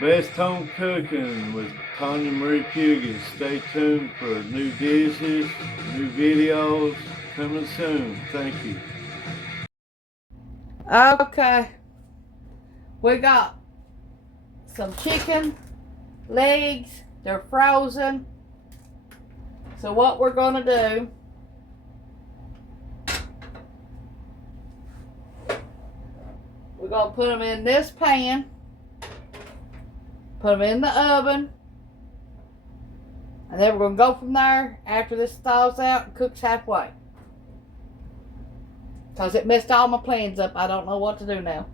Best Home Cooking with Tawynia M Fugate. Stay tuned for new dishes, new videos coming soon. Thank you. Okay, we got some chicken legs. They're frozen. So what we're gonna do, we're gonna put them in this pan, put them in the oven, and then we're gonna go from there after this thaws out and cooks halfway. Because it messed all my plans up. I don't know what to do now,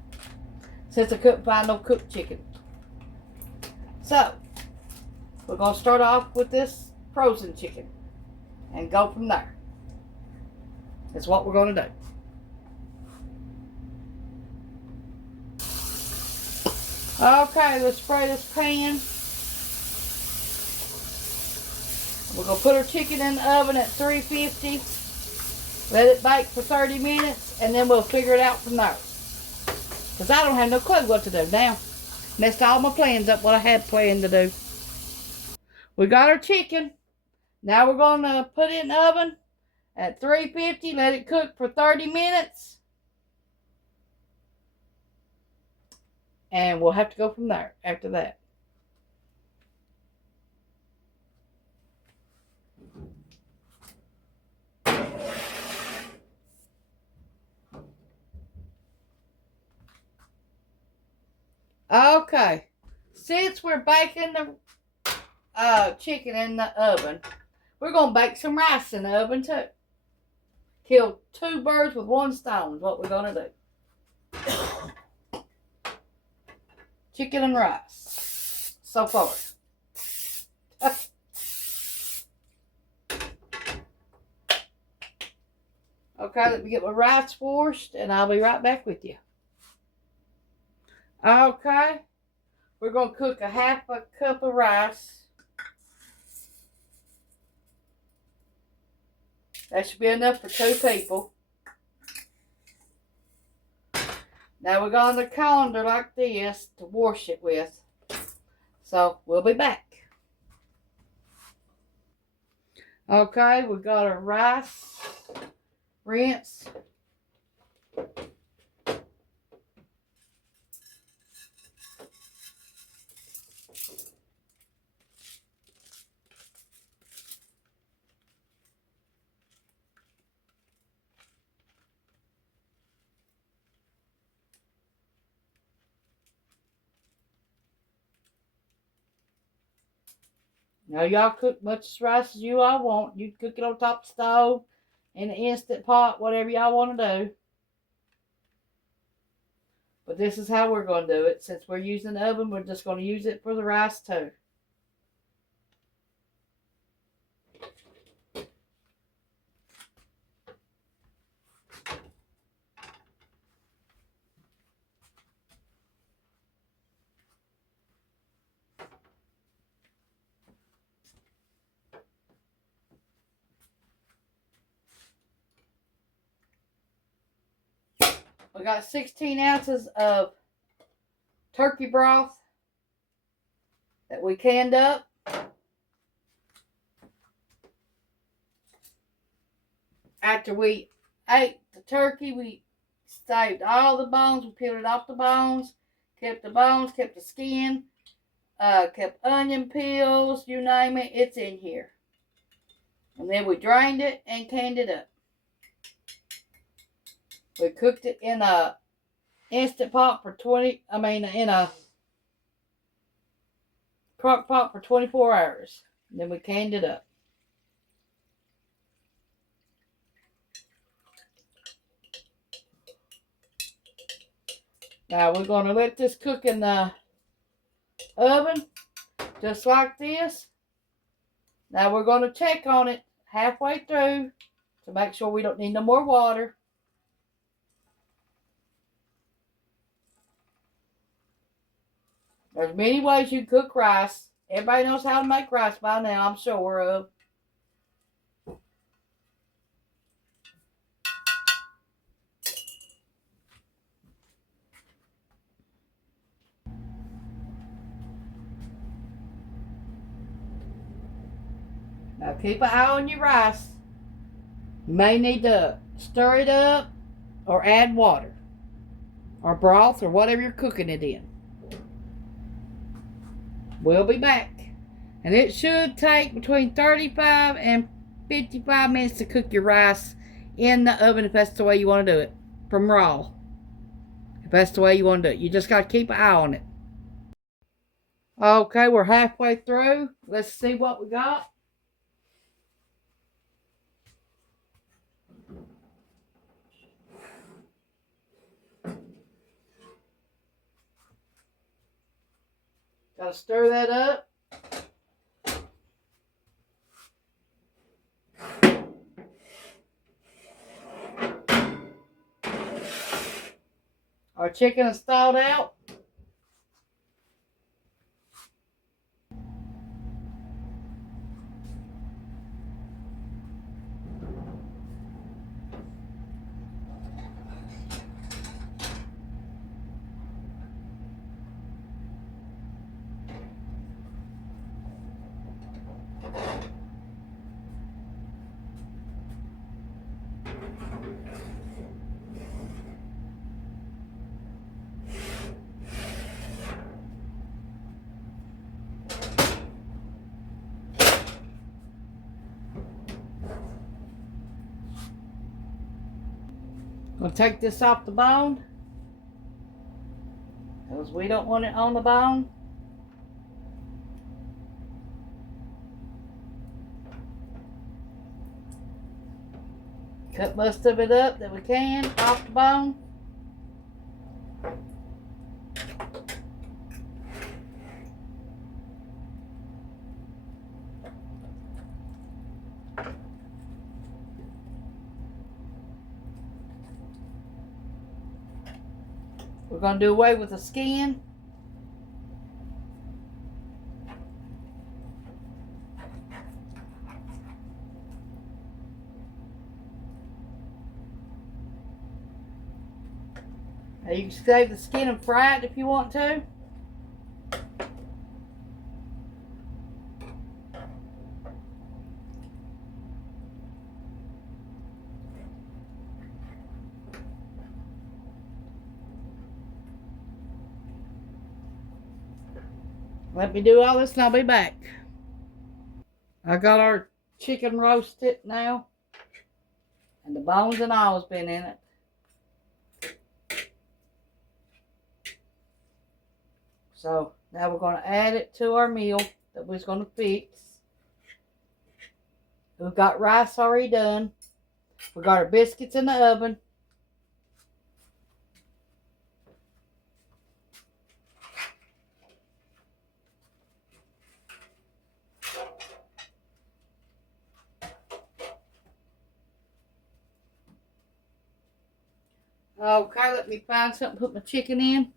since I couldn't find no cooked chicken. So, we're going to start off with this frozen chicken and go from there. That's what we're going to do. Okay, let's spray this pan. We're going to put our chicken in the oven at 350. Let it bake for 30 minutes, and then we'll figure it out from there. Because I don't have no clue what to do now. Messed all my plans up, what I had planned to do. We got our chicken. Now we're going to put it in the oven at 350. Let it cook for 30 minutes. And we'll have to go from there after that. Okay, since we're baking the chicken in the oven, we're going to bake some rice in the oven too. Kill two birds with one stone is what we're going to do. Chicken and rice. So far. Okay, let me get my rice washed and I'll be right back with you. Okay, we're going to cook a half a cup of rice. That should be enough for 2 people. Now we're going to colander like this to wash it with. So we'll be back. Okay, we got our rice rinse. Now y'all cook much rice as you all want. You cook it on top of the stove, in an instant pot, whatever y'all want to do. But this is how we're going to do it. Since we're using the oven, we're just going to use it for the rice too. We got 16 ounces of turkey broth that we canned up. After we ate the turkey, we saved all the bones. We peeled it off the bones, kept the skin, kept onion peels, you name it, it's in here. And then we drained it and canned it up. We cooked it in a instant pot for in a crock pot for 24 hours. And then we canned it up. Now we're going to let this cook in the oven, just like this. Now we're going to check on it halfway through to make sure we don't need no more water. There's many ways you cook rice. Everybody knows how to make rice by now, I'm sure of. Now keep an eye on your rice. You may need to stir it up or add water or broth or whatever you're cooking it in. We'll be back. And it should take between 35 and 55 minutes to cook your rice in the oven if that's the way you want to do it. From raw. If that's the way you want to do it. You just got to keep an eye on it. Okay, we're halfway through. Let's see what we got. Got to stir that up. Our chicken is thawed out. I'm going to take this off the bone because we don't want it on the bone. Cut most of it up that we can off the bone. We're going to do away with the skin. Now you can save the skin and fry it if you want to. Let me do all this and I'll be back. I got our chicken roasted now. And the bones and all has been in it. So now we're going to add it to our meal that we're going to fix. We've got rice already done. We got our biscuits in the oven. Okay, let me find something to put my chicken in.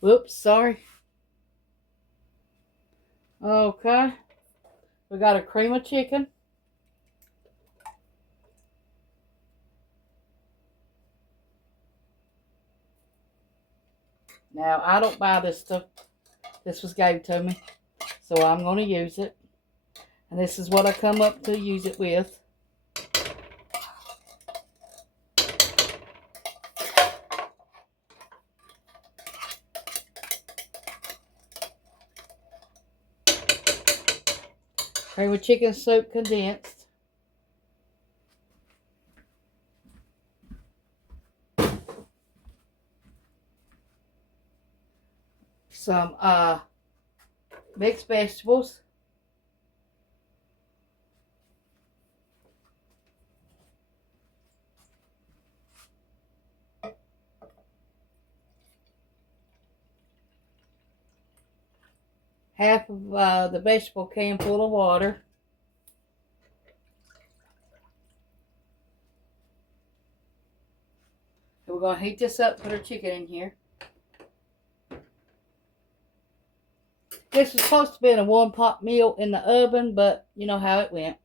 Whoops, sorry. Okay. We got a cream of chicken. Now, I don't buy this stuff. This was gave to me. So I'm going to use it. And this is what I come up to use it with. Cream of chicken soup condensed. Some mixed vegetables. Half of the vegetable can full of water. And we're going to heat this up, put our chicken in here. This was supposed to be in a one-pot meal in the oven, but you know how it went.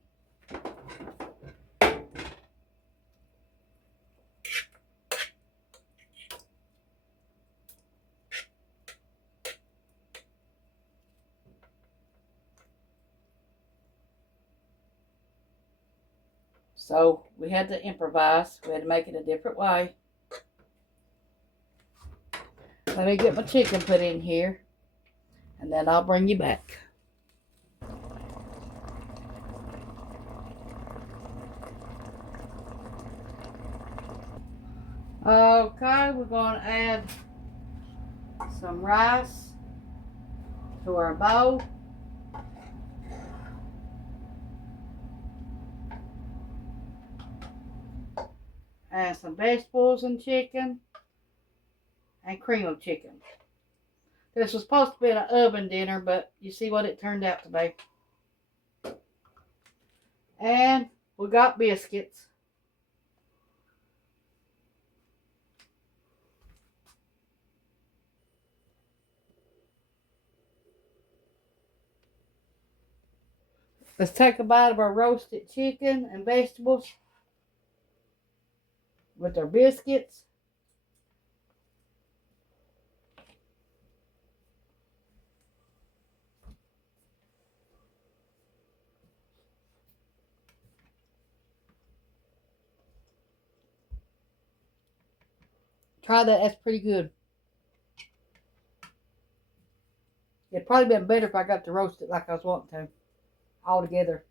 So we had to improvise. We had to make it a different way. Let me get my chicken put in here, and then I'll bring you back. Okay, we're going to add some rice to our bowl. And some vegetables and chicken. And cream of chicken. This was supposed to be an oven dinner, but you see what it turned out to be. And we got biscuits. Let's take a bite of our roasted chicken and vegetables with our biscuits. Try that, that's pretty good. It'd probably been better if I got to roast it like I was wanting to, all together.